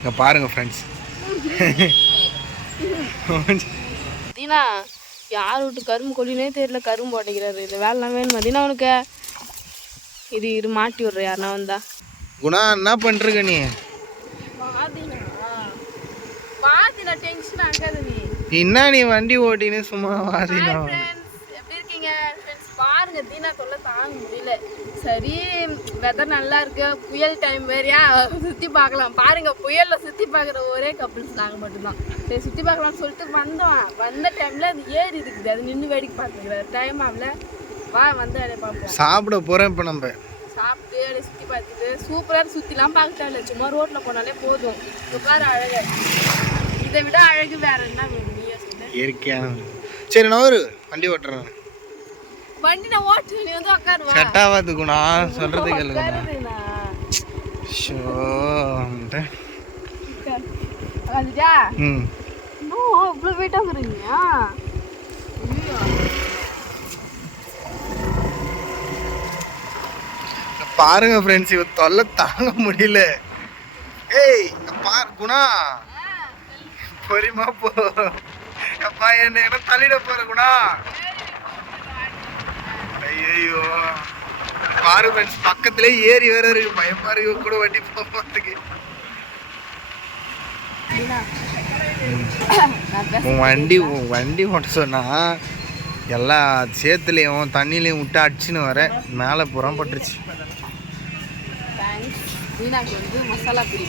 இங்கே பாருங்க ஃப்ரெண்ட்ஸ். தீனா யார் விட்டு கரும்பு கொல்லினே தெரியல, கரும்பு போட்டுக்கிறாரு. இந்த வேலைலாம் வேணுமா தீனா உனக்கு? இது மாட்டி விட்ற யாருனா வந்தா. குணா என்ன பண்ணுறீங்க நீ? வாதினா டென்ஷன் ஆகாத நீ. என்ன நீ வண்டி ஓட்டின்னு சும்மா வாதினா? எப்படி இருக்கீங்க ஃப்ரெண்ட்ஸ்? பாருங்க தீனா தொல்லை தாங்க முடியல. சரி வெதர் நல்லா இருக்கு, புயல் டைம் வேறையா, சுற்றி பார்க்கலாம். பாருங்க புயலில் சுற்றி பார்க்குற ஒரே கப்பிள்ஸ் நாங்கள் மட்டும்தான். சரி சுற்றி பார்க்கலாம்னு சொல்லிட்டு வந்தோம். வந்த டைமில் அது ஏறி இருக்குது, அது நின்று வேடிக்கை பார்த்துக்கிறாரு. டைம் ஆகல, வா வந்து அப்படியே பார்ப்போம். சாப்பிட போகிறேன் இப்போ. நம்ம சாப்பிட்டு அப்படியே சுற்றி பார்த்துட்டு சூப்பராக சுற்றிலாம் பார்க்கல, சும்மா ரோட்டில் போனாலே போதும். பாரு அழகு, இதை விட அழகு வேற என்ன வேணும் நீயே சொல்லு? இயற்கையான. சரி நான் ஒரு வண்டி ஓட்டுறேன். வண்டி நான் ஓட்டு, நீ வந்து உட்காருவா. செட்டாவாது குணா, சொல்றது கேளுங்க. ஷோ வந்துட்டா? நோ இவ்வளோ வெயிட்டாக இருக்கிறீங்க. பாருங்க ஃப்ரெண்ட்ஸ், இவ தொல்லை தாங்க முடியல. ஏய் பாரு குணா, பொறிமா போ. அப்பா என்ன தள்ளிட போற குணா. ஐயோ பாரு ஃப்ரெண்ட்ஸ், பக்கத்திலே ஏறி வேற இருக்கு. பயமா இருக்கு கூட வண்டி போகிறதுக்கு. வண்டி ஓட்ட சொன்னா எல்லா சேத்துலையும் தண்ணிலையும் விட்டு அடிச்சுன்னு வர மேலே புறம் பட்டுருச்சு. மசாலா பிரி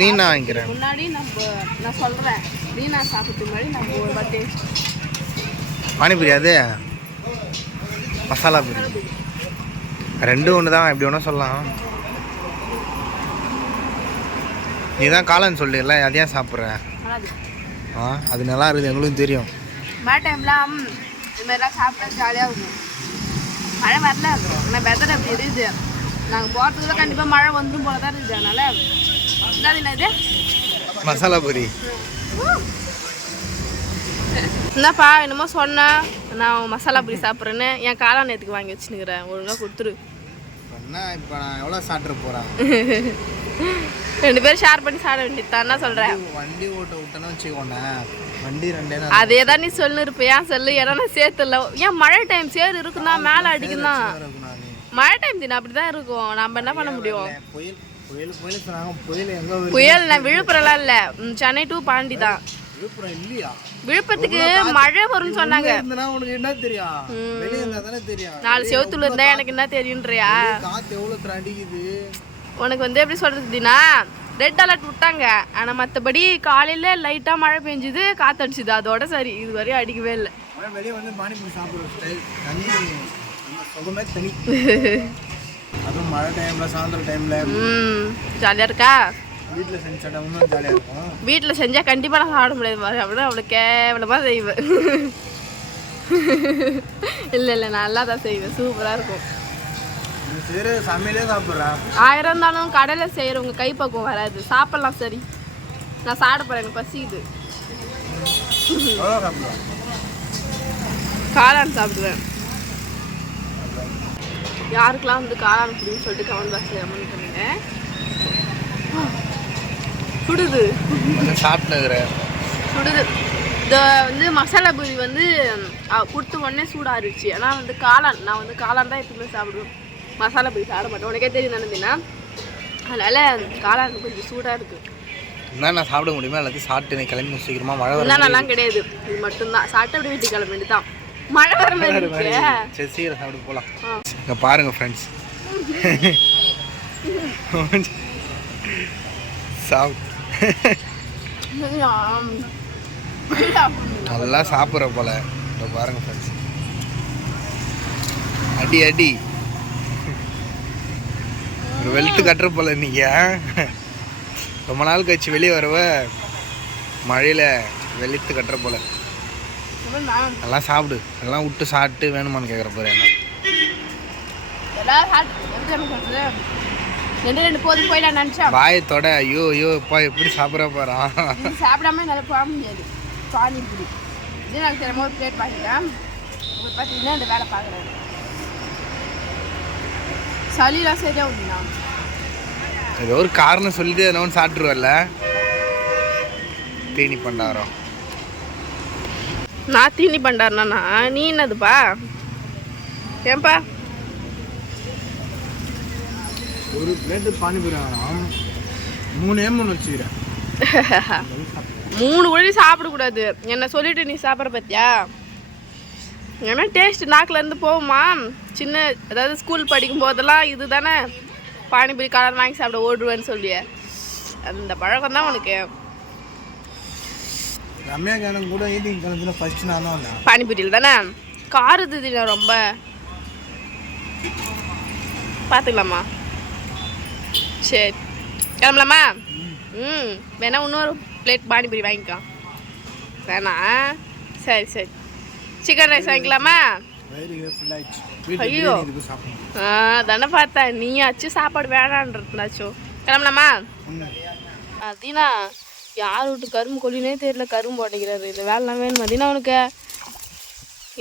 நீனா வாங்கிக்கிறேன் முன்னாடி நான் சொல்கிறேன். தீனா சாப்பிட்டு முன்னாடி நம்ம ஒரு வாட்டி பானிபூரி, அது மசாலா பூரி ரெண்டும் ஒன்று தான், எப்படி ஒன்றும் சொல்லலாம். நீ தான் காளான்னு சொல்லிடல, அதையும் சாப்பிட்றேன். அது நல்லா இருக்குது, எங்களுக்கும் தெரியும். மழை டைம்லாம் இது மாதிரிலாம் சாப்பிட்டா ஜாலியாக இருக்கும். மழை வரல, ஆனால் வெதர் அப்படி இருக்குது. நாங்கள் போகிறதுக்குள்ள கண்டிப்பாக மழை வந்துடும் போல தான் இருக்குது. அதனால் என்ன இது மசாலா பூரி. என்னப்பா என்னமோ சொன்னா நான் மசாலா பூரி சாப்பிட்றேன்னு என் காளான் நேற்றுக்கு வாங்கி வச்சுன்னுக்கிறேன். ஒழுங்காக கொடுத்துரு. இப்போ நான் எவ்வளோ சாப்பிட்ற போகிறேன்? 2 பேரும் ஷேர் பண்ணி சாப்பிட வேண்டியது தான். என்ன சொல்கிறேன்? வண்டி ஓட்ட விட்டேன்னு வச்சுக்கோண்ணே, வண்டி 2 அதே தான் நீ சொல்லு இருப்ப. ஏன் சொல்லு, ஏன்னா நான் சேர்த்துல ஏன் மழை டைம் சேர் இருக்குன்னா மேலே அடிக்கும் தான். மழை டைம் தினம் அப்படி தான் இருக்கும். நம்ம என்ன பண்ண முடியும்? புயல் நான் விழுப்புரம்லாம் இல்லை, சென்னை டு பாண்டி தான். விழுப்புரத்துக்கு மழை வரும்னு சொன்னாங்க. 4 செவத்துல இருந்தா எனக்கு என்ன தெரியுன்றியா? உனக்கு வந்து எப்படி சொல்றது தீனா, ரெட் அலர்ட் விட்டாங்க. ஆனா மற்றபடி காலையில லைட்டா மழை பெஞ்சுது, காத்தடிச்சுது, அதோட சரி. இது வரையும் அடிக்கவே இல்லை. அதுவும் மழை டைம்ல சாயந்தர டைம்ல ஜாலியா இருக்கா? வீட்டில் செஞ்சா இன்னும் ஜாலியாக இருக்கும். வீட்டில் செஞ்சால் கண்டிப்பாக நான் சாப்பிட முடியாது பாரு, அப்படின்னா அவ்வளோ கேவலமாக செய்வேன். இல்லை நல்லா தான் செய்வேன், சூப்பராக இருக்கும். சமையலே சாப்பிட்றேன். 1000 இருந்தாலும் கடையில் செய்கிறவங்க கைப்பக்குவம் வராது. சாப்பிட்லாம் சரி, நான் சாப்பிட போகிறேன், எனக்கு பசிக்குது. காளான் சாப்பிடுவேன். யாருக்கெல்லாம் வந்து காளான் பிடிக்குன்னு சொல்லிட்டு கமெண்ட் பாக்ஸில் கமெண்ட் பண்ணுங்க. சுடுது சாப்பிட்டுக்கிறேன், சுடுது. இந்த வந்து மசாலா பூரி வந்து கொடுத்த உடனே சூடாகிடுச்சு. ஆனால் வந்து காளான், நான் வந்து காளான் தான் எப்பவுமே சாப்பிடுவேன், மசாலா பூரி சாப்பிட மாட்டேன். உனக்கே தெரியும் நினைந்தீங்கன்னா, அதனால் காளான் கொஞ்சம் சூடாக இருக்குது. என்ன நான் சாப்பிட முடியுமா? எல்லாத்தையும் சாப்பிட்டு கிளம்பி சீக்கிரமாக மழை வர நல்லா கிடையாது. இது மட்டும்தான் சாப்பிட்டு அப்படி வீட்டுக்கு கிளம்ப வேண்டியது தான். மழை வர மாதிரி இருக்கு. சரி சீக்கிரம் சாப்பிட்டு போகலாம். இங்கே பாருங்க ஃப்ரெண்ட்ஸ், நல்லா சாப்பிட்ற போல. பாருங்க ஃப்ரெண்ட்ஸ், அடி அடி ஒரு வெளுத்து கட்டுற போல. நீங்கள் ரொம்ப நாள் கழிச்சு வெளியே வரவ மழையில் வெளுத்து கட்டுற போல. நல்லா சாப்பிடு, எல்லாம் விட்டு சாப்பிட்டு வேணுமான்னு கேட்குற போற. என்ன வாயத்தோட ஐயோ ஐயோ இப்போ எப்படி சாப்பிட்ற போறா? சாப்பிடாம நல்லா போக முடியாது. பானிபூரி இது எனக்கு தெரியாம ஒரு பிளேட் வாங்கிட்டேன். பார்த்தீங்கன்னா இந்த வேலை பார்க்குறாரு. சளியெல்லாம் சரியா விடுண்ணா. ஏதோ ஒரு காரணம் சொல்லிட்டு எதனா ஒன்று சாப்பிட்ருவல்ல. தீனி பண்டாரம். நான் தீனி பண்டாரனா நீ என்னதுப்பா? ஏன்பா ஒரு பிளேட்டு பானிபூரி வாங்கலாம், 3 வச்சுக்கிறேன். 3 வழி சாப்பிடக்கூடாது என்ன சொல்லிட்டு நீ சாப்பிட்ற பத்தியா? ஏன்னா டேஸ்ட் நாக்கிலேருந்து போகுமா? சின்ன அதாவது ஸ்கூல் படிக்கும் போதெல்லாம் இது தானே பானிபூரி கலர் வாங்கி சாப்பிட ஓடுவேன்னு சொல்லிய அந்த பழக்கம் தான் உனக்கு. ரம்யா காலம் கூட ஈட்டிங் காலத்தில் ஃபஸ்ட்டு நான் தான் வந்தேன் பானிபூரியில் தானே. காருது தினா ரொம்ப. பார்த்துக்கலாமா? சரி கிளம்பலாமா? வேணா இன்னொரு பிளேட் பானிபூரி வாங்கிக்கோ. வேணா? சரி சரி சிக்கன் ரைஸ் வாங்கிக்கலாமா? ஐயோ தானே பார்த்தேன் நீயாச்சும் சாப்பாடு வேணான்றதுனாச்சும். கிளம்பலாமா? தீனா யார் விட்டு கரும்பு கொல்லினே தெரியல, கரும்பு உடைக்கிறாரு. இந்த வேலைலாம் வேணுமா தீனா உனக்கு?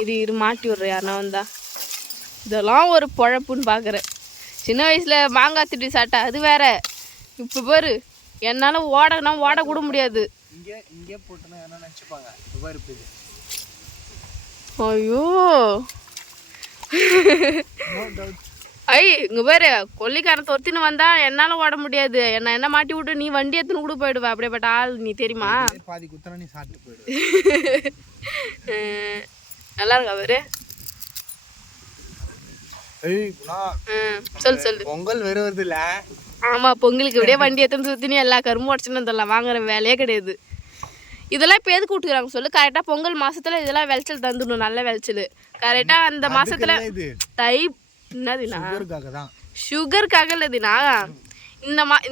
இது மாட்டி விட்ற யாருனா வந்தா. இதெல்லாம் ஒரு பொழப்புன்னு பார்க்குறேன். சின்ன வயசில் மாங்காய் திட்டி சாப்பிட்டா அது வேற. இப்போ பாரு என்னால் ஓடக்கூட முடியாது. ஐயோ ஐ இங்கே பாரு கொல்லிக்காரன் தொத்தின்னு வந்தா என்னால் ஓட முடியாது. என்ன மாட்டி விட்டு நீ வண்டி எடுத்துன்னு கூட போயிடுவா. அப்படியேப்பட்ட ஆள் நீ தெரியுமா? பாதி குத்தனா நீ சாப்பிட்டு போயிடு. நல்லா இருக்கா பாரு. சொல்லு பொங்கல் வேற வருது இல்ல? ஆமா பொங்கலுக்கு அப்படியே வண்டி எடுத்துன்னு சுத்தினு எல்லா கரும்பு உடச்சுன்னு வந்துடலாம். வாங்குற வேலையே கிடையாது. இதெல்லாம் இப்போ எதுக்கு விட்டுக்கிறாங்க சொல்லு? கரெக்டாக பொங்கல் மாசத்துல இதெல்லாம் விளைச்சல் தந்துடணும், நல்ல விளைச்சல். கரெக்டாக அந்த மாசத்துல தை என்னதுண்ணா சுகருக்காக இல்லதுண்ணா.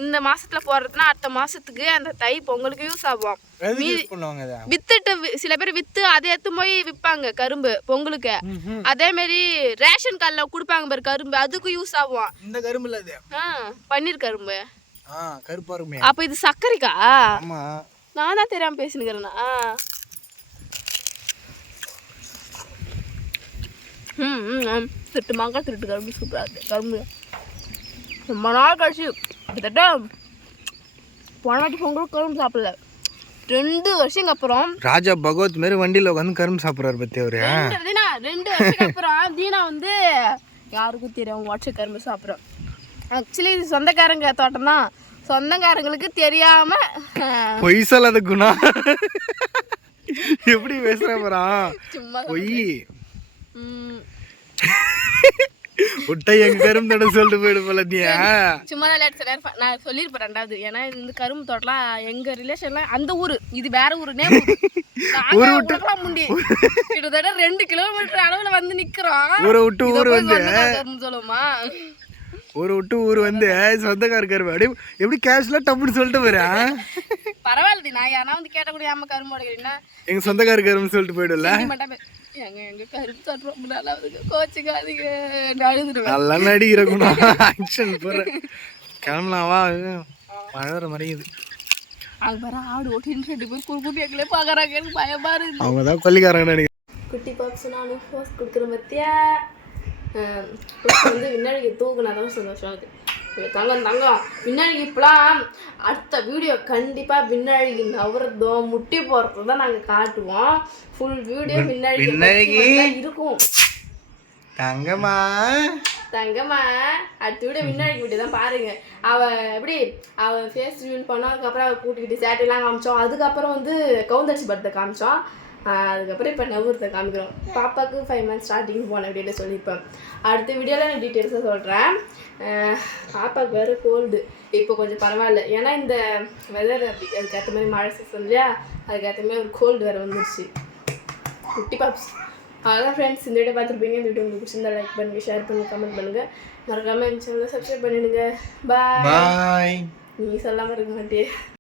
இந்த மாசத்துல போடுறதுனா அடுத்த மாசத்துக்கு அந்த தை பொங்கலுக்கு யூஸ் ஆகும். வித்துட்டு சில பேர் வித்து அதை எடுத்து போய் விற்பாங்க கரும்பு பொங்கலுக்கு. அதே மாதிரி ரேஷன் கார்டில் கொடுப்பாங்க பாரு கரும்பு, அதுக்கு யூஸ் ஆகும். இந்த கரும்பு இல்ல இது. பன்னீர் கரும்பு. கருப்பா இருக்குமே. அப்ப இது சர்க்கரைக்கா? ஆமா நான் தான் தெரியாம பேசினுக்கிறேன்னா. திருட்டு மாங்காய் திருட்டு கரும்பு சூப்பராக இருக்கு. கரும்பு ரொம்ப நாள் கழிச்சு கிட்டத்தட்ட போன வாட்டி பொங்கலுக்கு கரும்பு சாப்பிடல. 2 வருஷம் அப்புறம் ராஜா பகவத் மாரி வண்டியில் உட்காந்து கரும்பு சாப்பிட்றாரு பத்தி அவரு. 2 வருஷம் அப்புறம் தீனா வந்து யாருக்கும் தெரியும் வாட்ஸ்அப் கரும்பு சாப்பிட்றோம். ஆக்சுவலி இது சொந்தக்காரங்க தோட்டம் தான். சொந்தக்காரங்களுக்கு தெரியாம பொய் சொல்லாத குணா. எப்படி பேசுற போறான் சும்மா பொய். விட்டா எங்க கரும்பு தடவை சொல்லிட்டு போயிடு போல நீ. சும்மா தான் லேட் சார் நான் சொல்லியிருப்பேன் 2வது. ஏன்னா இந்த கரும்பு தோட்டம்லாம் எங்க ரிலேஷன்லாம் அந்த ஊரு, இது வேற ஊருனே முண்டி கிட்டத்தட்ட 2 கிலோமீட்டர் அளவுல வந்து நிக்கிறோம். ஊரை விட்டு ஊர் வந்து கரும்பு சொல்லுமா? ஊரை விட்டு ஊர் வந்து சொந்தக்கார கரும்பு அப்படி எப்படி கேஷ்ல டப்புன்னு சொல்லிட்டு போறேன். பரவாயில்ல நான் யாரா வந்து கேட்ட கூட ஏமா கரும்பு உடைக்கிறீங்கன்னா எங்க சொந்தக்கார கரும்பு சொல்லிட்டு போயிடும்ல. எங்க கரும்பு தோட்டம் ரொம்ப நல்லா இருக்கு கோச்சுக்காதீங்க அழுதுடுவேன். நல்லா நடிக்கிறா ஆக்ஷன் போற. கிளம்பலாவா? மழை வர மறையுது. அங்க பாரு ஆடு ஓட்டின்னு 2 பேர் குறுக்கு எங்களே பாக்குறாங்க. எனக்கு பயமா இருக்கு. அவங்க தான் கொல்லிக்காரங்க நினைக்கிறேன். குட்டி பாப்ஸ் நானும் ஃபோர்ஸ் கொடுக்குறேன் பத்தியா. வந்து விண்ணாடிக்கு தூக்குனாதான் சந்தோஷம் இருக்கு. தங்கம் விண்ணாடிக்கு இப்பெல்லாம் அடுத்த வீடியோ கண்டிப்பாக விண்ணாடிக்கு நவரதும் முட்டி போடுறது தான் நாங்கள் காட்டுவோம். ஃபுல் வீடியோ விண்ணாடிக்கு இருக்கும். தங்கம்மா அடுத்த வீடியோ விண்ணாடிக்கு வீடியோ தான் பாருங்க. அவள் ஃபேஸ் ரிவீல் பண்ணோம். அதுக்கப்புறம் அவள் கூட்டிக்கிட்டு சேட்டையெல்லாம் காமிச்சோம். அதுக்கப்புறம் வந்து கவுந்தரிசி படத்தை காமிச்சோம். அதுக்கப்புறம் இப்போ நவரத்தை காமிக்கிறோம். பாப்பாவுக்கு 5 months ஸ்டார்டிங் போன வீடியோவில் சொல்லியிருப்பேன். அடுத்த வீடியோவில் நான் டீட்டெயில்ஸாக சொல்கிறேன். பாப்பாவுக்கு வேறு கோல்டு இப்போ கொஞ்சம் பரவாயில்ல. ஏன்னா இந்த வெதர் அப்படி அதுக்கேற்ற மாதிரி மழை சீசன் இல்லையா, அதுக்கேற்ற மாதிரி ஒரு கோல்டு வேறு வந்துடுச்சு. குட்டி பாப்ஸ் அதான் ஃப்ரெண்ட்ஸ் இந்த வீடியோ பார்த்துருப்பீங்க. இந்த வீடியோ உங்களுக்கு பிடிச்சிருந்தா லைக் பண்ணுங்கள், ஷேர் பண்ணுங்கள், கமெண்ட் பண்ணுங்கள். மறக்காமல் என் சேனலை சப்ஸ்கிரைப் பண்ணிடுங்க. பாய். நீ சொல்லாமல் இருக்க மாட்டியே.